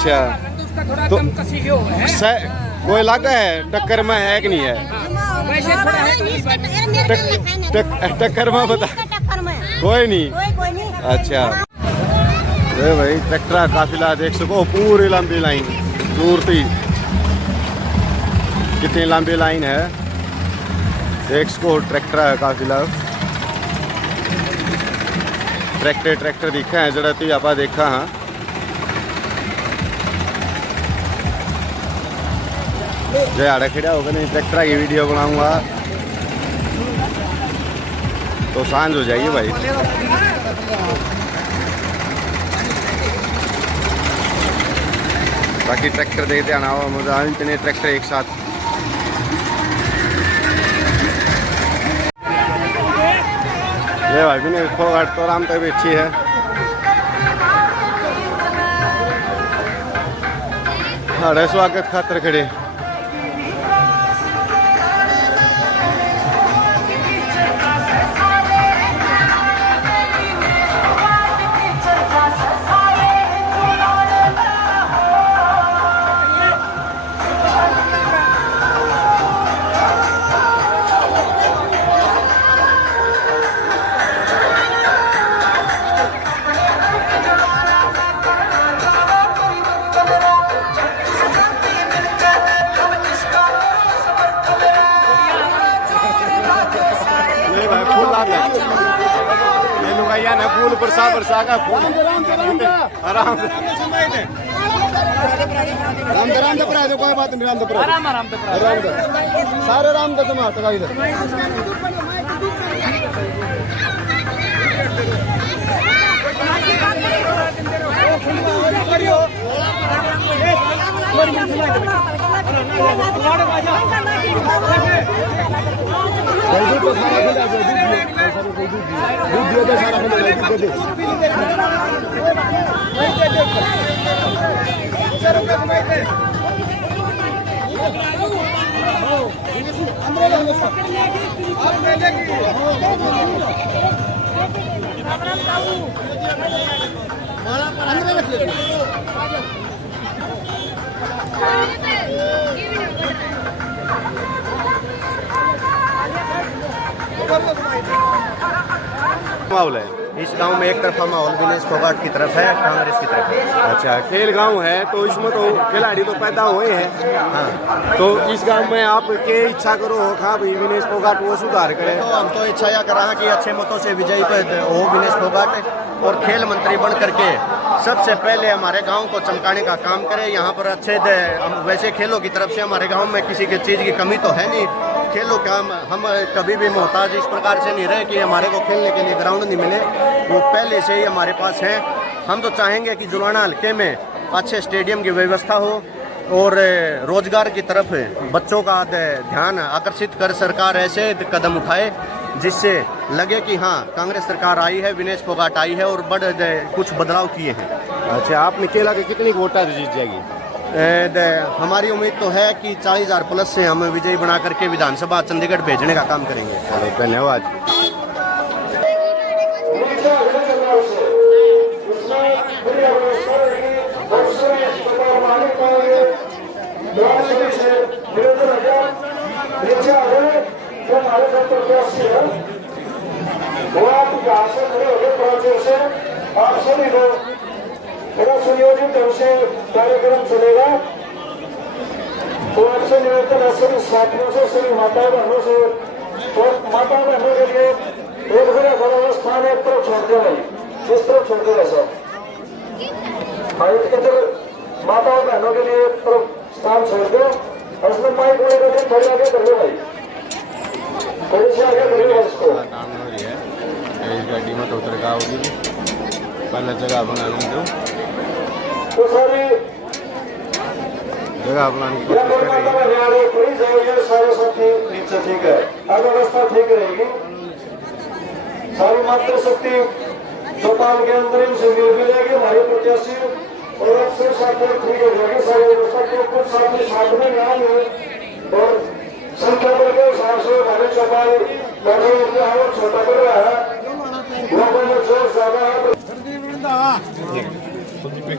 अच्छा तो कोई लगा है टक्कर में है कि नहीं है? टक्कर में बता कोई नहीं। अच्छा ये भाई ट्रैक्टर का काफिला देख सको, पूरी लंबी लाइन दूर थी, कितनी लंबी लाइन है देख सको। ट्रैक्टर का काफिला ट्रैक्टर दिखा है जरा तो आप देखा। हाँ जो आड़ा खड़ा होगा नहीं ट्रैक्टर की वीडियो बनाऊंगा तो सांझ हो जाएगी भाई। बाकी ट्रैक्टर देखते आना हो मजा, इतने ट्रैक्टर एक साथ। ये भाई भी नहीं फोगाट तो आराम तक भी अच्छी है। हाँ स्वागत खातर खड़े। फूल बरसा का फूल आराम कोई बात नहीं। सारे राम का तुम हाथ इधर माहौल है इस गांव में एक तरफा माहौल विनेश फोगाट की तरफ है, कांग्रेस की तरफ है। अच्छा खेल गांव है तो इसमें तो खिलाड़ी तो पैदा हुए हैं। हाँ तो इस गांव में आप के इच्छा करो हाँ भाई विनेश फोगाट वो सुधार करे। तो हम तो इच्छा यह कर रहा कि अच्छे मतों से विजयी हो विनेश फोगाट और खेल मंत्री बन करके सबसे पहले हमारे गांव को चमकाने का काम करे। यहाँ पर अच्छे वैसे खेलों की तरफ से हमारे गांव में किसी की चीज़ की कमी तो है नहीं। खेलों का हम कभी भी मोहताज इस प्रकार से नहीं रहे कि हमारे को खेलने के लिए ग्राउंड नहीं मिले, वो पहले से ही हमारे पास हैं। हम तो चाहेंगे कि जुलाना हल्के में अच्छे स्टेडियम की व्यवस्था हो और रोजगार की तरफ बच्चों का ध्यान आकर्षित कर सरकार ऐसे कदम उठाए जिससे लगे कि हाँ कांग्रेस सरकार आई है, विनेश फोगाट आई है और बड़े कुछ बदलाव किए हैं। अच्छा आपने केला के कितनी वोटा जीत जाएगी? हमारी उम्मीद तो है कि 40,000 प्लस से हम विजयी बना करके विधानसभा चंडीगढ़ भेजने का काम करेंगे। चलो धन्यवाद। आप सभी को बड़ा सुनियोजित ढंग से कार्यक्रम चलेगा। तो आपसे निवेदन है सभी साथियों से, सभी माता बहनों से, और माता बहनों के लिए एक बड़ा स्थान एक तरफ छोड़ दे भाई, इस तरफ छोड़ दे सब भाई, इधर माता बहनों के लिए एक तरफ स्थान छोड़ दो। और इसमें माइक वगैरह थोड़ी आगे कर लो भाई, थोड़ी सी आगे करिएगा इसको। गाड़ी में तो उतर का होगी पहले जगह बनाने दो, तो सारी जगह बनाने की कोशिश करेंगे। सारे साथी नीचे ठीक है, अब व्यवस्था ठीक रहेगी। सारी मातृशक्ति चौपाल के अंदर इनसे मिलेगी हमारे प्रत्याशी, और अक्सर साथी ठीक हो जाएगी सारी व्यवस्था। तो कुछ साथी साथ में आएंगे और संख्या बल के हिसाब से हमारे चौपाल बैठे छोटा कर रहा है, लोगों में जोर ज्यादा है। सभी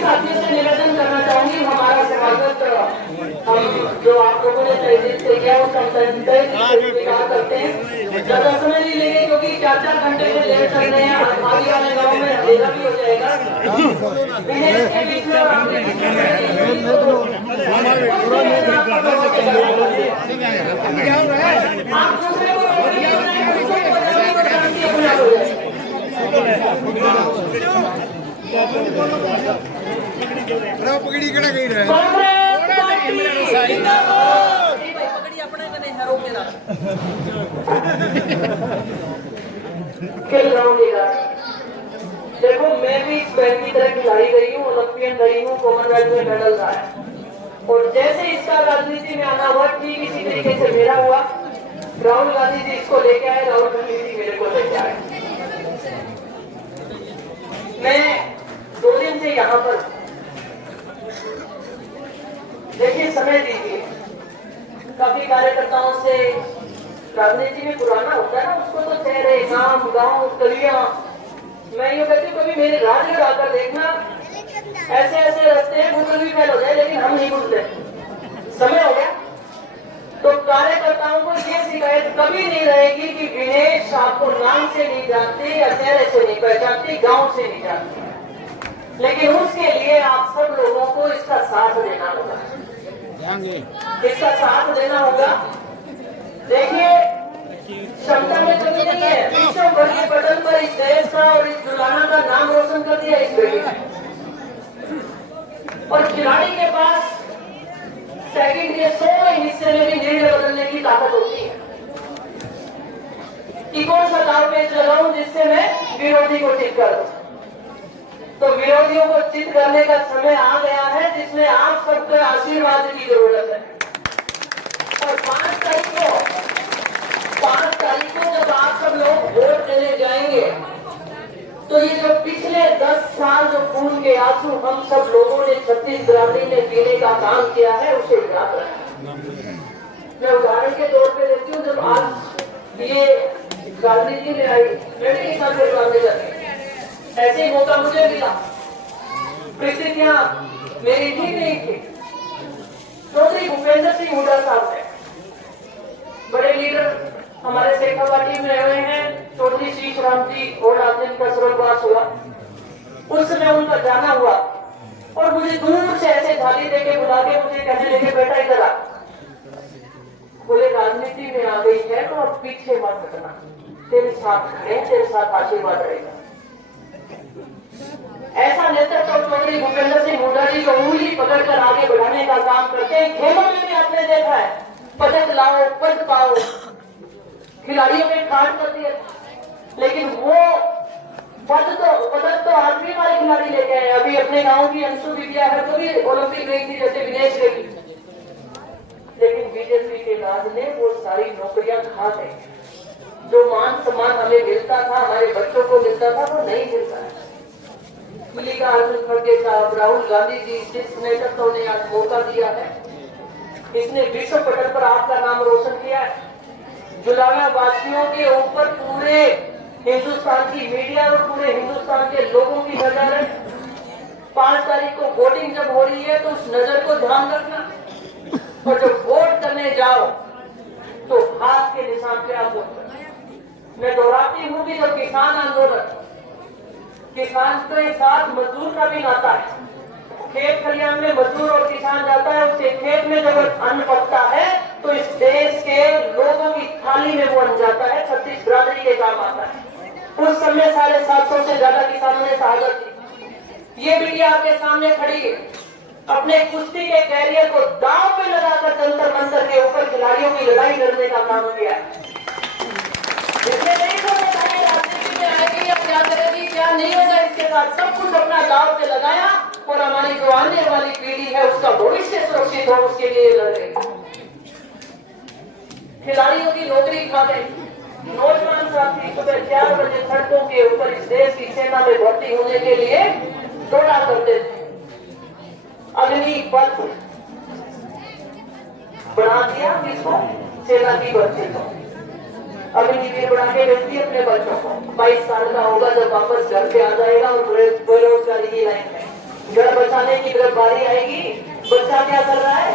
साथियों से निवेदन करना चाहूंगी, हमारा स्वागत हम जो आप लोगों ने तय किया उसका स्वीकार करते हैं। ज्यादा समय नहीं लेंगे क्योंकि 4-4 घंटे से लेट चल रहे हैं। आगे वाले गाँव में अंधेरा भी हो जाएगा। के बीच में पकड़ी कड़ा गई रहे खेल जाऊंगा। देखो मैं भी स्पेन की तरह खिलाड़ी रही हूँ, ओलंपियन रही हूँ, कॉमनवेल्थ में मेडल रहा है। और जैसे इसका राजनीति में आना हुआ ठीक इसी तरीके से मेरा हुआ। राहुल गांधी जी इसको लेके आए, राहुल गांधी जी मेरे को लेके आए। मैं 2 दिन से यहाँ पर देखिए समय दीजिए। काफी कार्यकर्ताओं से राजनीति में पुराना होता है ना, उसको तो चेहरे नाम गांव गलियां, मैं यूँ कहती हूँ कभी मेरे राजगढ़ आकर देखना, ऐसे ऐसे रास्ते हैं गूगल भी फेल हो जाए लेकिन हम नहीं भूलते। समय हो गया तो कार्यकर्ताओं को ये शिकायत कभी नहीं रहेगी कि विनेश आपको नाम से नहीं जानते या चेहरे से नहीं पहचानती, गांव से नहीं जानती। लेकिन उसके लिए आप सब लोगों को इसका साथ देना होगा, इसका साथ देना होगा। देखिए क्षमता में कमी नहीं है, विश्व भर के पटल पर इस देश का और इस जुलाना का नाम रोशन कर दिया इस बेटी ने। और खिलाड़ी के पास सेकंड के 100वें हिस्से में भी निर्णय बदलने की ताकत होती है कि कौन सा दाव पेच लगाऊं जिससे मैं विरोधी को चित कर दूं। तो विरोधियों को चित करने का समय आ गया है जिसमें आप सबके आशीर्वाद की जरूरत है। और 5 तारीख को जब आप सब लोग वोट देने जाएंगे तो ये जो पिछले 10 साल जो खून के आंसू हम सब लोगों ने छत्तीसगढ़ी ने पीने का काम किया है उसे याद रखें। मैं उदाहरण के तौर पे देखती हूँ, जब आज ये राजनीति में आई मैंने किसान से लड़ने जाती, ऐसे ही मौका मुझे मिला। परिस्थितियां मेरी ठीक नहीं थी। चौधरी भूपेंद्र सिंह हुड्डा साहब है, बड़े लीडर हमारे शेखावाटी में रहे हैं। चौधरी शीश राम जी और आज जिनका स्वर्गवास हुआ, उस समय उनका जाना हुआ और मुझे दूर से ऐसे थाली देके बुला के मुझे कहने लगे बेटा इधर आ, बोले राजनीति में आ गई है तो अब पीछे मत हटना, तेरे साथ खड़े, तेरे साथ आशीर्वाद रहेगा। ऐसा नेतृत्व तो चौधरी भूपेंद्र सिंह हुड्डा जी जो उंगली पकड़कर आगे बढ़ाने का काम करते हैं। खेलों में भी आपने देखा है, पदक लाओ पद पाओ, खिलाड़ियों में खाट करती है, लेकिन वो पदक तो आज भी हमारे खिलाड़ी लेके आए। अभी अपने गांव की अंशु विद्या है तो भी ओलंपिक गई थी, जैसे विनेश गई। लेकिन बीजेपी के राज ने वो सारी नौकरियां खा गई। जो मान सम्मान हमें मिलता था, हमारे बच्चों को मिलता था, वो नहीं मिलता है। मल्लिकार्जुन खड़गे साहब, राहुल गांधी जी जिस नेतृत्व ने आज मौका दिया है, इसने विश्व पटल पर आपका नाम रोशन किया है। जुलाना वासियों के ऊपर पूरे हिंदुस्तान की मीडिया और पूरे हिंदुस्तान के लोगों की नजर है। 5 तारीख को वोटिंग जब हो रही है तो उस नजर को ध्यान रखना, और जब वोट करने जाओ तो हाथ के निशान पे आप वोट करना। मैं दोहराती हूँ कि जब किसान आंदोलन, किसान के साथ मजदूर का भी नाता है। खेत खलियान में मजदूर और किसान जाता है, उसके खेत में जब अन्न पकता है तो इस देश के लोगों की थाली में वो अन्न जाता है, छत्तीस बिरादरी के काम आता है। उस समय 750 से ज्यादा किसानों ने शहादत दी। ये बिटिया आपके सामने खड़ी है, अपने कुश्ती के कैरियर को दांव पे लगाकर जंतर मंतर के ऊपर खिलाड़ियों की लड़ाई लड़ने का काम किया। इसमें नहीं तो बताइए राजनीति में आएगी या क्या करेगी, क्या नहीं होगा, इसके साथ सब कुछ अपना दांव पे लगाया और हमारी जो आने वाली पीढ़ी है उसका भविष्य सुरक्षित हो उसके लिए लड़ रही। खिलाड़ियों की नौकरी खा गई। नौजवान साथी सुबह 4 बजे सड़कों के ऊपर इस देश की सेना में भर्ती होने के लिए दौड़ा करते थे। अग्निपथ बढ़ा दिया किसको? सेना की भर्ती को। अग्निवीर बढ़ा के भेजती अपने बच्चों को। 22 साल का होगा जब वापस घर पे आ जाएगा और बेरोजगारी की लाइन में घर बचाने की जब बारी आएगी, बच्चा क्या कर रहा है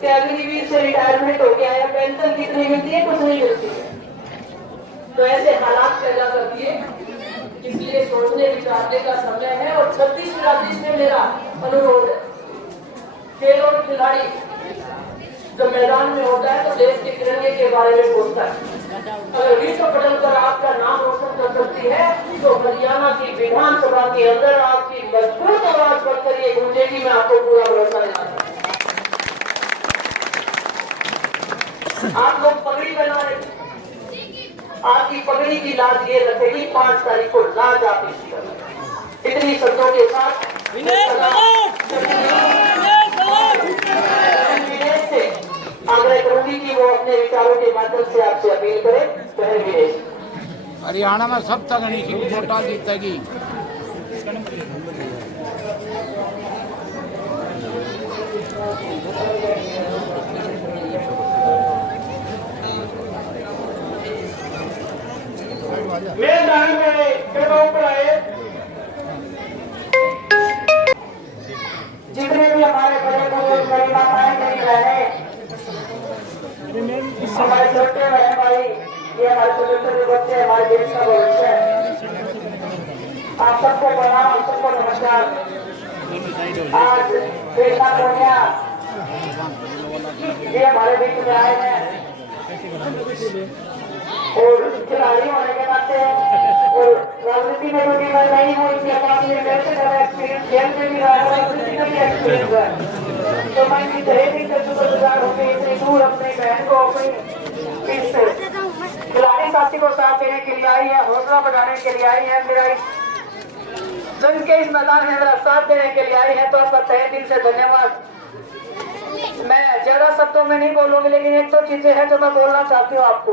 कि अग्निवीर से रिटायरमेंट हो गया है, पेंशन कितनी मिलती है? कुछ नहीं मिलती है। तो ऐसे हालात पैदा कर दिए, इसलिए सोचने विचारने का समय है। और 36 राज्य से मेरा अनुरोध है, खेल और खिलाड़ी जब मैदान में होता है तो देश के तिरंगे के बारे में सोचता है। अगर विश्व पटल पर आपका नाम रोशन कर सकती है तो हरियाणा की विधानसभा के अंदर आपकी मजबूत आवाज बढ़कर ये गूंजेगी, मैं आपको पूरा भरोसा दिलाता हूं। आप लोग पगड़ी बना रहे, आपकी पगड़ी की लाज ये रखेगी 5 तारीख को लाज आप इसकी करेंगे। इतनी शब्दों के साथ आग्रह करूंगी कि वो अपने विचारों के माध्यम से आपसे अपील करें। पहले विनेश, हरियाणा में सब तगड़ी की वोटा जीतेगी। मेरे दाई में जगहों पर आए जितने भी हमारे बड़े बुजुर्ग मेरी माताएं मेरी बहनें, हमारे छोटे बहन भाई, ये हमारे छोटे छोटे बच्चे हमारे देश का भविष्य है। आप सबको प्रणाम, आप सबको नमस्कार। आज कृष्णा सोनिया ये हमारे बीच में आए हैं और खिलाड़ी होने के नाते और राजनीति में क्योंकि मैं नहीं हूँ, इसलिए काफी एक्सपीरियंस खेल में भी रहा है, राजनीति में भी एक्सपीरियंस है। तो मैं इनकी तहे से शुक्रगुजार होकर इतनी दूर अपनी बहन को अपनी इस खिलाड़ी साथी को साथ देने के लिए आई है, हौसला बढ़ाने के लिए आई है, मेरा जंग के इस मैदान में मेरा साथ देने के लिए आई है। तो आपका तहे दिल से धन्यवाद। मैं ज्यादा शब्दों में नहीं बोलूंगी, लेकिन एक तो चीजें हैं जो मैं बोलना चाहती हूँ आपको।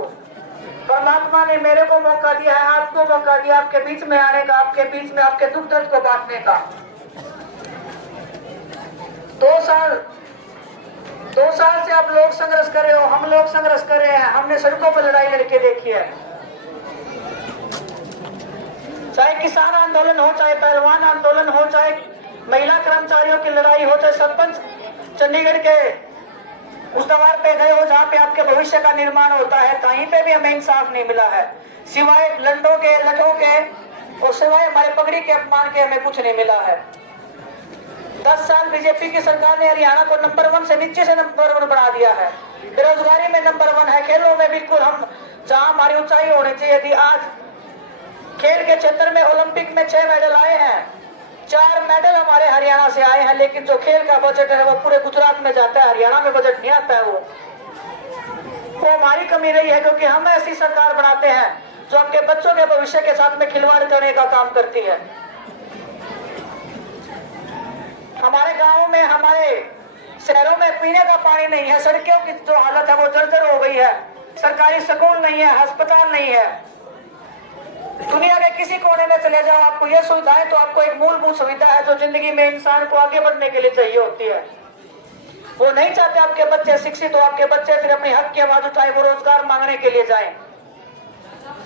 परमात्मा ने मेरे को मौका दिया है, आपको मौका दिया आपके बीच में आने का, आपके बीच में आपके दुख दर्द को बांटने का। 2 साल से आप लोग संघर्ष कर रहे हो, हम लोग संघर्ष कर रहे हैं, हमने सड़कों पर लड़ाई लड़के देखी है। चाहे किसान आंदोलन हो, चाहे पहलवान आंदोलन हो, चाहे महिला कर्मचारियों की लड़ाई हो, चाहे सरपंच चंडीगढ़ के उस दवार पे गए हो जहाँ पे आपके भविष्य का निर्माण होता है, कहीं पे भी हमें इंसाफ नहीं मिला है, सिवाय लंडों के लठों के और सिवाय हमारे पगड़ी के अपमान के हमें कुछ नहीं मिला है। 10 साल बीजेपी की सरकार ने हरियाणा को नंबर 1 से नीचे से नंबर 1 बढ़ा दिया है, बेरोजगारी में नंबर 1 है, खेलों में बिल्कुल हम जहाँ हमारी ऊंचाई होनी चाहिए थी। आज खेल के क्षेत्र में ओलंपिक में 6 मेडल आए हैं, 4 मेडल हमारे हरियाणा से आए हैं, लेकिन जो खेल का बजट है वो पूरे गुजरात में जाता है, हरियाणा में बजट नहीं आता है। वो हमारी कमी रही है, क्योंकि हम ऐसी सरकार बनाते हैं जो आपके बच्चों के भविष्य के साथ में खिलवाड़ करने का काम करती है। हमारे गाँव में, हमारे शहरों में पीने का पानी नहीं है, सड़कों की जो हालत है वो जर्जर हो गई है, सरकारी स्कूल नहीं है, अस्पताल नहीं है। दुनिया के किसी कोने में चले जाओ, आपको यह सुविधाएं, तो आपको एक मूलभूत सुविधा है जो जिंदगी में इंसान को आगे बढ़ने के लिए चाहिए होती है। वो नहीं चाहते आपके बच्चे शिक्षित हो, आपके बच्चे फिर अपनी हक की आवाज उठाए, वो रोजगार मांगने के लिए जाएं।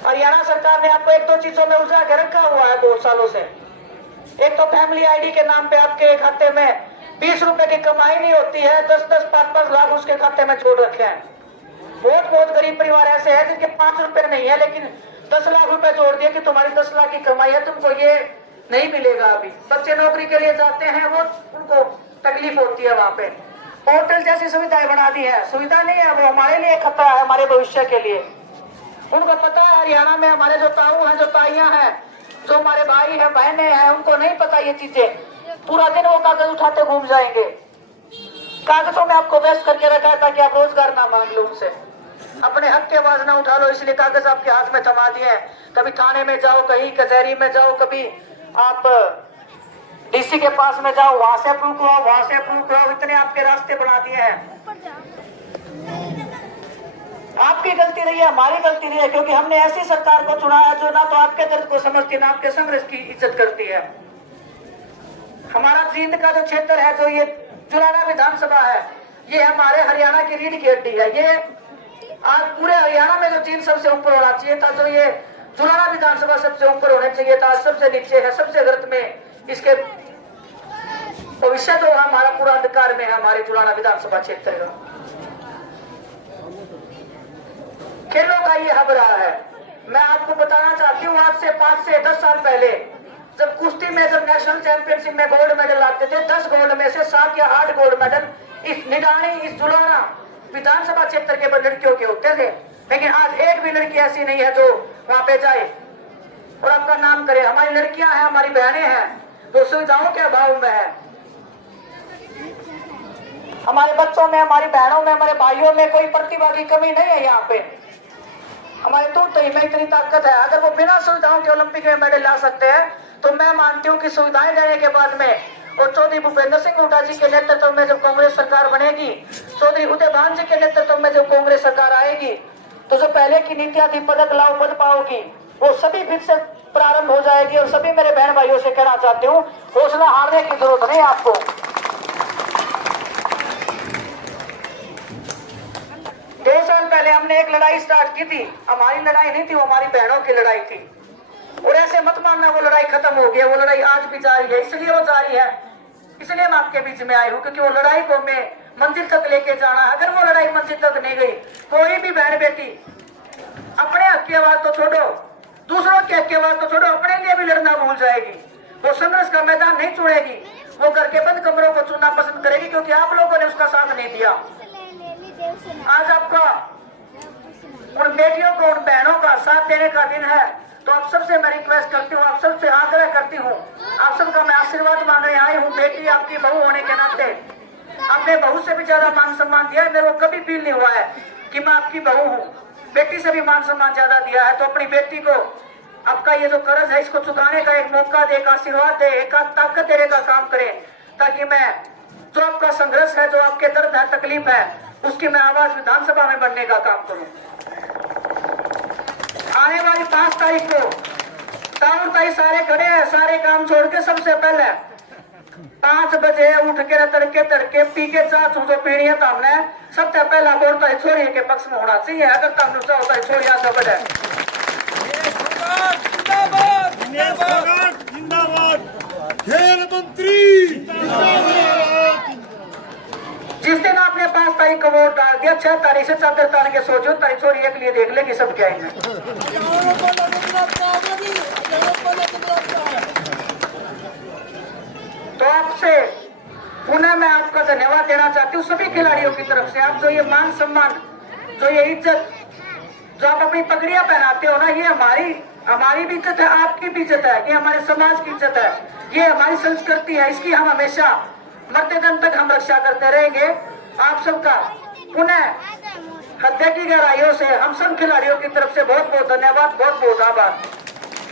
हरियाणा सरकार ने आपको 1-2 चीजों में उलझा के रखा हुआ है 2 सालों से। एक तो फैमिली आईडी के नाम पे आपके खाते में 20 रुपए की कमाई नहीं होती है, 10-10, 5-5 लाख उसके खाते में छोड़ रखे हैं। बहुत गरीब परिवार ऐसे हैं जिनके 5 रुपए नहीं है, लेकिन 10 लाख रुपए जोड़ दिए कि तुम्हारी 10 लाख की कमाई है, तुमको ये नहीं मिलेगा। अभी बच्चे नौकरी के लिए जाते हैं, वो उनको तकलीफ होती है। वहाँ पे होटल जैसी सुविधाएं बना दी है, सुविधा नहीं है, वो हमारे लिए खतरा है, हमारे भविष्य के लिए। उनको पता है हरियाणा में हमारे जो ताऊ हैं, जो ताइयां हैं, जो हमारे भाई हैं बहनें हैं उनको नहीं पता ये चीजें, पूरा दिन वो कागज उठाते घूम जाएंगे। कागजों में आपको व्यस्त करके रखा है ताकि आप रोजगार ना मांग लो उनसे, अपने हक की आवाज ना उठा लो, इसलिए कागज आपके हाथ में थमा दिए हैं। कभी थाने में जाओ, कहीं कचहरी में जाओ, कभी आप डीसी के पास में जाओ, वहां से अप्रूव कराओ, वहां से अप्रूव कराओ, इतने आपके रास्ते बना दिए हैं। आपकी गलती रही है, हमारी गलती रही है, क्योंकि हमने ऐसी सरकार को चुना है जो ना तो आपके दर्द को समझती ना आपके संघर्ष की इज्जत करती है। हमारा जींद का जो क्षेत्र है, जो ये जुलाना विधानसभा है, ये हमारे हरियाणा की रीढ़ की हड्डी है। ये आज पूरे हरियाणा में जो जींद सबसे ऊपर होना चाहिए था, जो ये जुलाना विधानसभा सबसे ऊपर होना चाहिए था, सबसे नीचे है, सबसे गर्त में। इसके भविष्य जो हमारा पूरा अंधकार में है, हमारे जुलाना विधानसभा क्षेत्र का। खेलों का ये हब रहा है। मैं आपको बताना चाहती हूँ, आज से 5 से 10 साल पहले जब कुश्ती में जब नेशनल चैंपियनशिप में गोल्ड मेडल आते थे, 10 गोल्ड में से 7 या 8 गोल्ड मेडल इस निडानी, इस जुलाना विधानसभा क्षेत्र के लड़कियों के होते थे। लेकिन आज एक भी लड़की ऐसी नहीं है जो वहां पे जाए और आपका नाम करे। हमारी लड़कियां हैं, हमारी बहनें हैं, वो सुविधाओं के अभाव में है। हमारे बच्चों में, हमारी बहनों में, हमारे भाइयों में कोई प्रतिभा की कमी नहीं है। यहाँ पे हमारे दूर तो में इतनी ताकत है। अगर वो बिना सुविधाओं के ओलंपिक में मेडल ला सकते हैं, तो मैं मानती हूँ कि सुविधाएं देने के बाद में और चौधरी भूपेंद्र सिंह हुड्डा जी के नेतृत्व में जब कांग्रेस सरकार बनेगी, चौधरी उदय भान जी के नेतृत्व में जब कांग्रेस सरकार आएगी, तो जो पहले की नीतियां थी, पदक लाओ पद पाओगी, वो सभी फिर से प्रारंभ हो जाएगी। और सभी मेरे बहन भाइयों से कहना चाहती हूँ, हौसला हारने की जरूरत नहीं आपको। 2 साल पहले हमने एक लड़ाई स्टार्ट की थी। हमारी लड़ाई नहीं थी, वो हमारी बहनों की लड़ाई थी। और ऐसे मत मानना वो लड़ाई खत्म हो गई, वो लड़ाई आज भी जारी है। इसलिए वो जारी है, इसलिए मैं आपके बीच में आई हूँ, क्योंकि वो लड़ाई को मैं मंजिल तक लेके जाना है। अगर वो लड़ाई मंजिल तक नहीं गई, कोई भी बहन बेटी अपने हक की आवाज तो छोड़ो, दूसरों के हक की आवाज तो छोड़ो, अपने लिए भी लड़ना भूल जाएगी। वो संघर्ष का मैदान नहीं छोड़ेगी, वो घर के बंद कमरों को चुनना पसंद करेगी, क्योंकि आप लोगों ने उसका साथ नहीं दिया। आज आपका उन बेटियों को, उन बहनों का साथ देने का दिन है। तो आप सबसे मैं रिक्वेस्ट करती हूँ, आप सबसे आग्रह करती हूँ, आप सबका मैं आशीर्वाद मांगने आई हूँ। बेटी आपकी बहू होने के नाते आपने बहू से भी ज्यादा मान सम्मान दिया है। मेरे को कभी फील नहीं हुआ है कि मैं आपकी बहू हूँ। बेटी से भी मान सम्मान ज्यादा दिया है। तो अपनी बेटी को आपका ये जो कर्ज है, इसको चुकाने का एक मौका दे, एक आशीर्वाद दे, एक ताकत देने का काम करे, ताकि मैं जो आपका संघर्ष है, जो आपके दर्द है, तकलीफ है, उसकी मैं आवाज विधानसभा में बनने का काम करूं। आने वाली 5 तारीख को टाउन ताई सारे खड़े हैं, सारे काम छोड़ के सबसे पहले 5 बजे उठ के तड़के पी के चाह जो पीनी है, तो हमने सबसे पहला वोट तो छोरी के पक्ष में होना चाहिए। अगर तम होता है छोरिया से बढ़े खेल मंत्री जिस दिन आपने 5 तारीख को वोट डाल दिया, 6 तारीख से चादर तार के सोचो, तारी छोरी के लिए देख लेगी सब क्या है। तो आपसे पुनः मैं आपका धन्यवाद देना चाहती हूँ, सभी खिलाड़ियों की तरफ से। आप जो ये मान सम्मान, जो ये इज्जत, जो आप अपनी पगड़ियां पहनाते हो ना, ये हमारी भी इज्जत है, आपकी भी इज्जत है, ये हमारे समाज की इज्जत है, ये हमारी संस्कृति है। इसकी हम हमेशा मरते दम तक हम रक्षा करते रहेंगे। आप सबका पुनः हृदय की गहराइयों से हम सब खिलाड़ियों की तरफ से बहुत बहुत धन्यवाद, बहुत बहुत आभार।